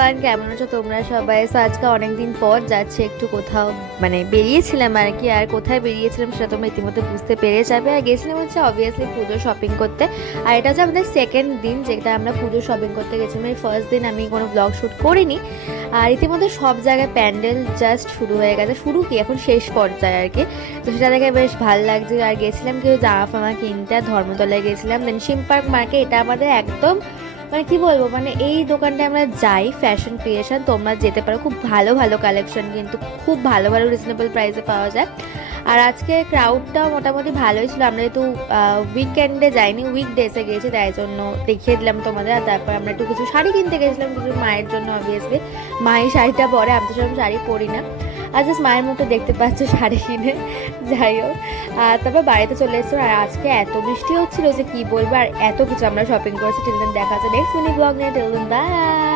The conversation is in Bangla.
এভরিওয়ান কেমন আছো তোমরা সবাই? সো আজকে অনেকদিন পর যাচ্ছে একটু কোথাও মানে বেরিয়েছিলাম আর কি। আর কোথায় বেরিয়েছিলাম সেটা তোমরা ইতিমধ্যে বুঝতে পেরে যাবে। আর গেছিলাম হচ্ছে অবভিয়াসলি পুজো শপিং করতে। আর এটা হচ্ছে আমাদের সেকেন্ড দিন, যেটা আমরা পুজো শপিং করতে গেছিলাম। এই ফার্স্ট দিন আমি কোনো ব্লগ শ্যুট করিনি। আর ইতিমধ্যে সব জায়গায় প্যান্ডেল জাস্ট শুরু হয়ে গেছে। শুরু কি? এখন শেষ পর্যায়ে আর কি। তো সেটা দেখে বেশ ভালো লাগছে। আর গেছিলাম কেউ জামা ফামা কিনতে, ধর্মতলায় গেছিলাম। দেন সিম পার্ক মার্কেট এটা আমাদের একদম মানে কি বলব মানে এই দোকানটায় আমরা যাই ফ্যাশন ক্রিয়েশন তোমরা যেতে পারো। খুব ভালো ভালো কালেকশন কিন্তু খুব ভালো ভালো রিজনেবল প্রাইসে পাওয়া যায়। আর আজকে ক্রাউডটাও মোটামুটি ভালোই ছিল। আমরা যেহেতু উইকেন্ডে যাইনি উইকডেসে গিয়েছি, তাই জন্য দেখিয়ে দিলাম তোমাদের। আর তারপর আমরা একটু কিছু শাড়ি কিনতে গেছিলাম, কিছু মায়ের জন্য অবভিয়াসলি মায়ের শাড়িটা পরে, আমি তো সেরকম শাড়ি পরি না। আর জাস্ট মায়ের মুখটা দেখতে পাচ্ছ শাড়ি কিনে যাই হোক, আর তারপর বাড়িতে চলে এসছো আর আজকে এত বৃষ্টি হচ্ছিল যে কি বলব, আর এত কিছু আমরা শপিং করেছি। টিল দেন দেখা যাচ্ছে নেক্সট মিনি ব্লগ নিয়ে। Till bye